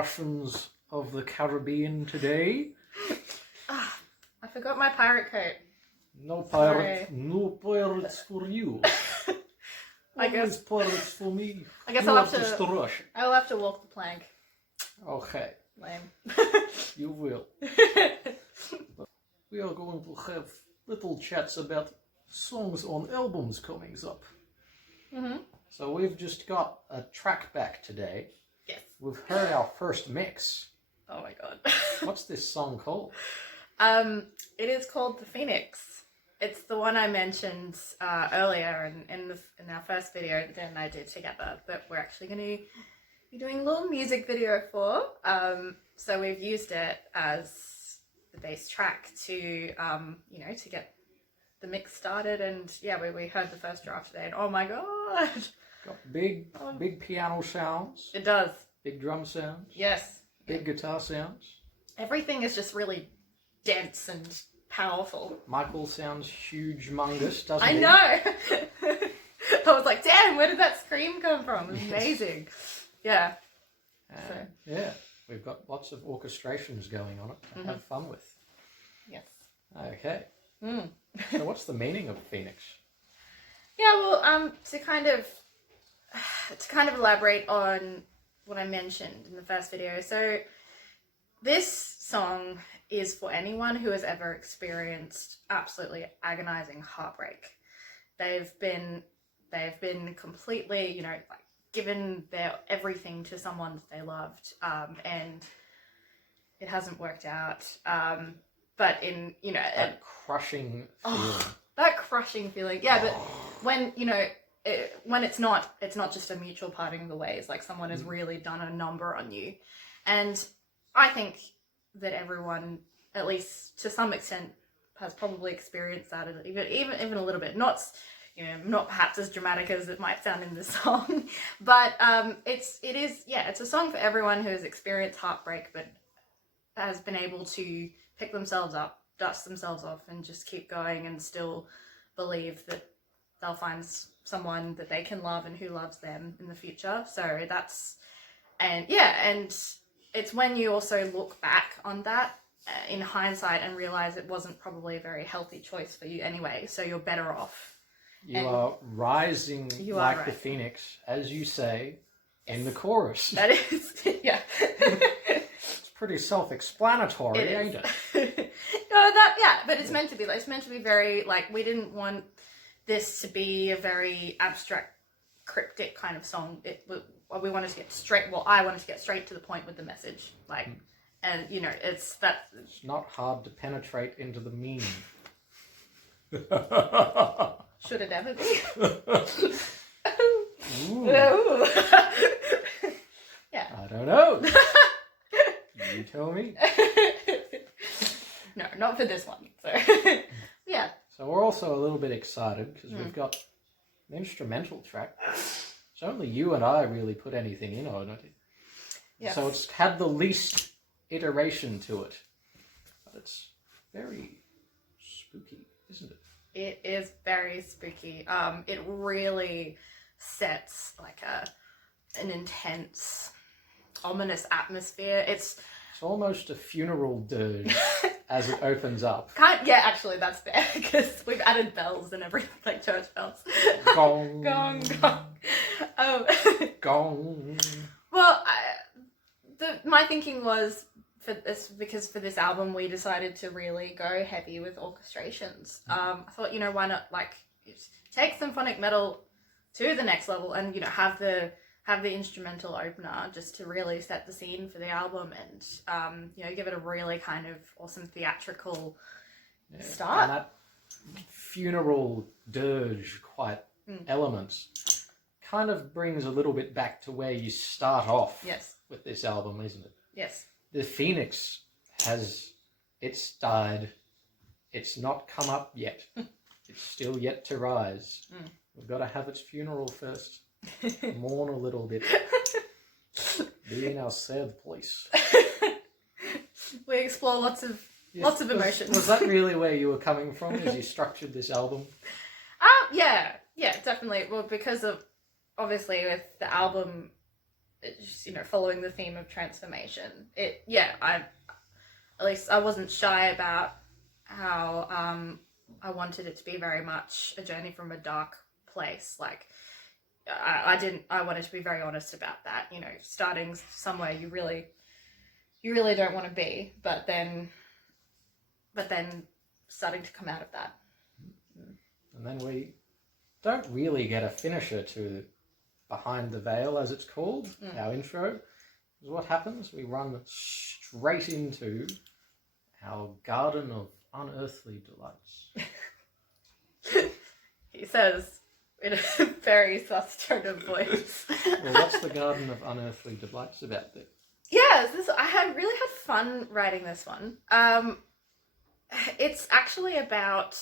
Russians of the Caribbean today. I forgot my pirate coat. No Sorry. pirates for you. I guess pirates for me. I guess You I'll are have to. just a Russian. I'll have to walk the plank. Okay, Lame. you will. We are going to have little chats about songs on albums coming up. Mhm. So we've just got a track back today. Yes. We've heard our first mix. Oh my god. What's this song called? It is called The Phoenix. It's the one I mentioned earlier in our first video that Dan and I did together that we're actually going to be doing a little music video for. So we've used it as the bass track to, to get the mix started. And yeah, we heard the first draft today and oh my god. Got big piano sounds. It does. Big drum sounds. Yes. Big guitar sounds. Everything is just really dense and powerful. Michael sounds huge-mongous, doesn't I he? know. I was like, damn, where did that scream come from? It was amazing. Yeah. So. Yeah, we've got lots of orchestrations going on it to have fun with. Yes. Okay. So what's the meaning of Phoenix? Yeah, well, to kind of elaborate on what I mentioned in the first video. So this song is for anyone who has ever experienced absolutely agonizing heartbreak. They've been completely, given their everything to someone that they loved, and it hasn't worked out. But in, That crushing feeling. That crushing feeling. Yeah, but when, when it's not just a mutual parting of the ways, like someone has really done a number on you. And I think that everyone, at least to some extent, has probably experienced that, even a little bit. Not perhaps as dramatic as it might sound in this song, but it's a song for everyone who has experienced heartbreak, but has been able to pick themselves up, dust themselves off, and just keep going and still believe that they'll find someone that they can love and who loves them in the future. So and it's when you also look back on that in hindsight and realize it wasn't probably a very healthy choice for you anyway, so you're better off. You are rising the phoenix, as you say, in the chorus. That is, yeah. It's pretty self-explanatory, ain't it? But it's meant to be. It's meant to be very, we didn't want this to be a very abstract, cryptic kind of song. We wanted to get straight. Well, I wanted to get straight to the point with the message, and it's that. It's not hard to penetrate into the meaning. Should it ever be? Ooh. Yeah. I don't know. You tell me. No, not for this one. So, yeah. So we're also a little bit excited because we've got an instrumental track. So only you and I really put anything in on it. Yes. So it's had the least iteration to it. But it's very spooky, isn't it? It is very spooky. It really sets an intense, ominous atmosphere. It's almost a funeral dirge as it opens up. Actually, that's fair because we've added bells and everything, like church bells. Gong, gong, gong. Gong. Well, my thinking was for this album we decided to really go heavy with orchestrations. I thought, why not take symphonic metal to the next level and have the instrumental opener just to really set the scene for the album and give it a really kind of awesome theatrical start. And that funeral dirge elements kind of brings a little bit back to where you start off with this album, isn't it? Yes. The Phoenix it's died. It's not come up yet. It's still yet to rise. We've got to have its funeral first. Mourn a little bit. Be in our sad place. We explore lots of emotions. Was that really where you were coming from as you structured this album? Yeah, definitely. Well, because of obviously with the album just, you know, following the theme of transformation. At least I wasn't shy about how I wanted it to be very much a journey from a dark place. Like, I wanted to be very honest about that, you know, starting somewhere you really don't want to be, but then starting to come out of that. And then we don't really get a finisher to Behind the Veil, as it's called, our intro. Because what happens? We run straight into our Garden of Unearthly Delights. He says in a very sus tone of voice. Well, what's the Garden of Unearthly Delights about then? I had really had fun writing this one. It's actually about,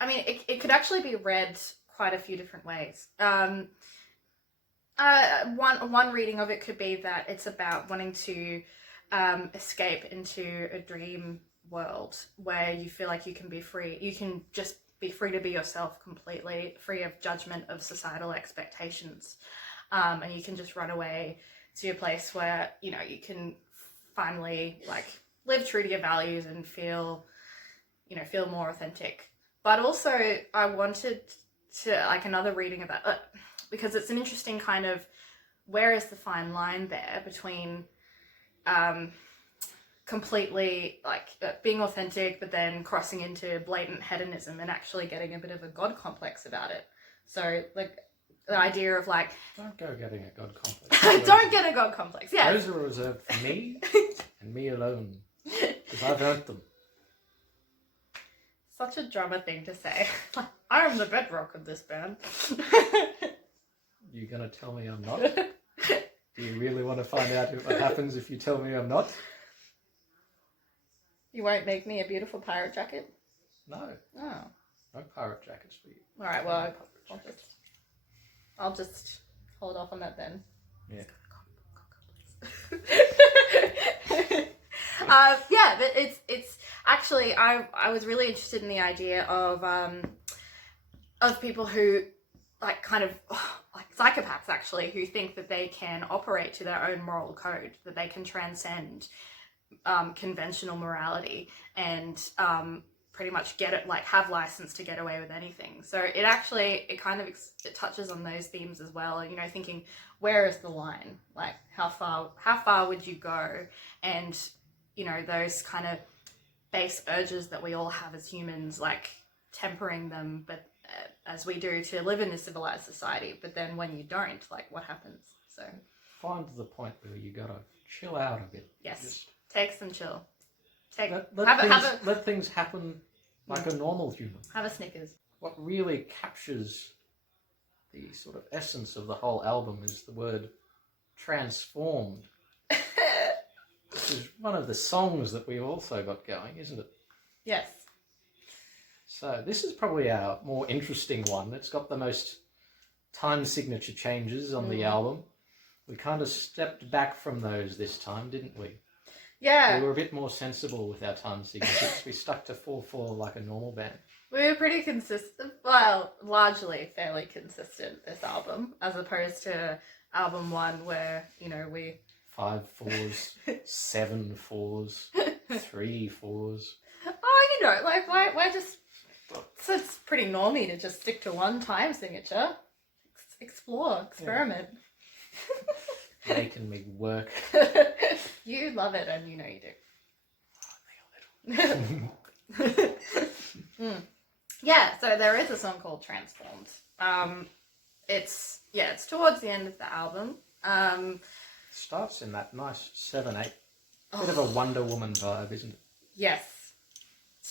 I mean, it could actually be read quite a few different ways. One reading of it could be that it's about wanting to escape into a dream world where you feel like you can be free. You can just be free to be yourself completely, free of judgment of societal expectations. And you can just run away to a place where, you know, you can finally like live true to your values and feel more authentic. But also I wanted to like another reading of that because it's an interesting kind of, where is the fine line there between completely like being authentic but then crossing into blatant hedonism and actually getting a bit of a god complex about it. So like the idea of like, don't go getting a god complex. Don't get a god complex. Yeah, those are reserved for me and me alone, because I've earned them. Such a drummer thing to say. I am the bedrock of this band. You gonna tell me I'm not? Do you really want to find out what happens if you tell me I'm not? You won't make me a beautiful pirate jacket? No. Oh. No pirate jackets for you. Alright, well, I'll just hold off on that then. Yeah. But it's actually, I was really interested in the idea of people who like kind of like psychopaths actually, who think that they can operate to their own moral code, that they can transcend conventional morality and pretty much get it, like have license to get away with anything. So it touches on those themes as well, you know, thinking, where is the line? Like how far would you go? And you know, those kind of base urges that we all have as humans, like tempering them, but as we do to live in a civilized society. But then when you don't, like what happens? So find the point where you gotta chill out a bit. Yes, take some chill. Let things happen like a normal human. Have a Snickers. What really captures the sort of essence of the whole album is the word transformed. Which is one of the songs that we've also got going, isn't it? Yes. So this is probably our more interesting one. It's got the most time signature changes on the album. We kind of stepped back from those this time, didn't we? Yeah. We were a bit more sensible with our time signatures. We stuck to 4/4 like a normal band. We were pretty consistent, well, largely fairly consistent this album, as opposed to album 1 where, you know, we... 5 4s, 7 4s, 3 4s. Oh, you know, like, why just... So it's pretty normy to just stick to one time signature. Explore, experiment. Yeah. Making me work. You love it, and you know you do. Yeah, so there is a song called Transformed. It's towards the end of the album. Starts in that nice 7/8. Bit of a Wonder Woman vibe, isn't it? Yes.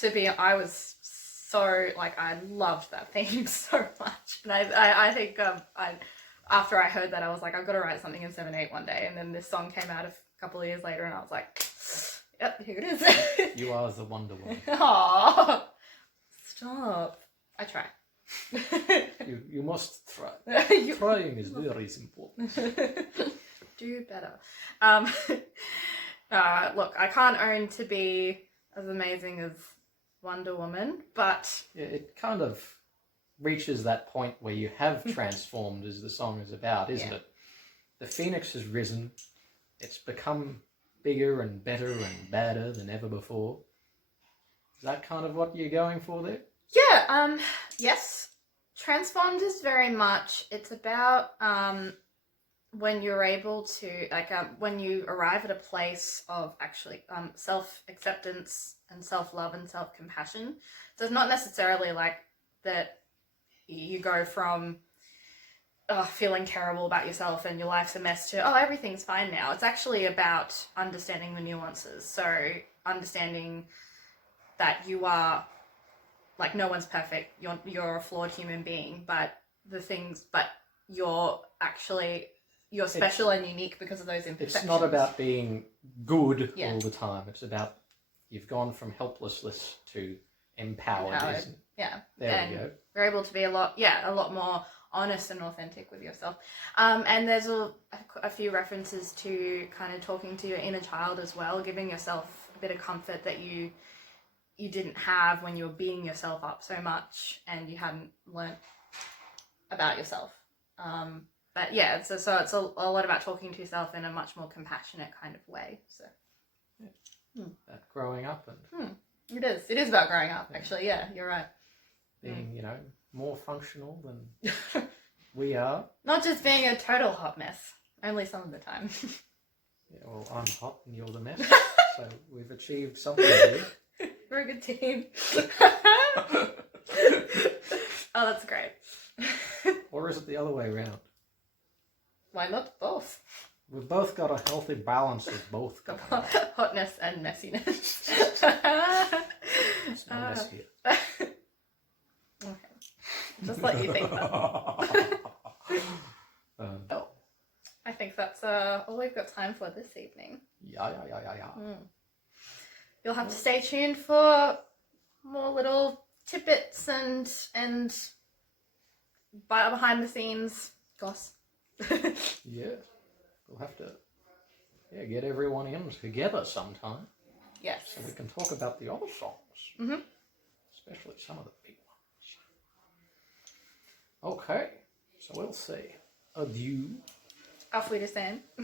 I was so, like, I loved that theme so much. And I think after I heard that, I was like, I've got to write something in 7/8 one day. And then this song came out a couple of years later, and I was like, yep, here it is. You are the Wonder Woman. Aww. Stop. I try. You must try. Trying is very important. Do better. Look, I can't own to be as amazing as Wonder Woman, but... Yeah, it kind of reaches that point where you have transformed, as the song is about, isn't it? the phoenix has risen. It's become bigger and better and badder than ever before. Is that kind of what you're going for there? Yeah, yes. Transformed is very much, it's about when you're able to, like, when you arrive at a place of actually self-acceptance and self-love and self-compassion. So it's not necessarily like that you go from feeling terrible about yourself and your life's a mess to, everything's fine now. It's actually about understanding the nuances. So understanding that you are, like, no one's perfect. You're a flawed human being, but you're special and unique because of those imperfections. It's not about being good all the time. It's about you've gone from helplessness to empowered. Yeah. There we go. You're able to be a lot more honest and authentic with yourself. And there's a few references to kind of talking to your inner child as well, giving yourself a bit of comfort that you didn't have when you were beating yourself up so much and you hadn't learnt about yourself. But yeah, so it's a lot about talking to yourself in a much more compassionate kind of way. So About growing up and it is about growing up. Actually, yeah, you're right. Being more functional than we are. Not just being a total hot mess. Only some of the time. Yeah, well, I'm hot and you're the mess, so we've achieved something here. We're a good team. Oh, that's great. Or is it the other way around? Why not both? We've both got a healthy balance of both. Hotness and messiness. It's no mess here. Okay. Just let you think that. I think that's all we've got time for this evening. Yeah. You'll have to stay tuned for more little tidbits and behind the scenes goss. Yeah. We'll have to get everyone in together sometime. Yes. So we can talk about the other songs. Mm-hmm. Especially some of the big ones. Okay. So we'll say adieu. Auf Wiedersehen.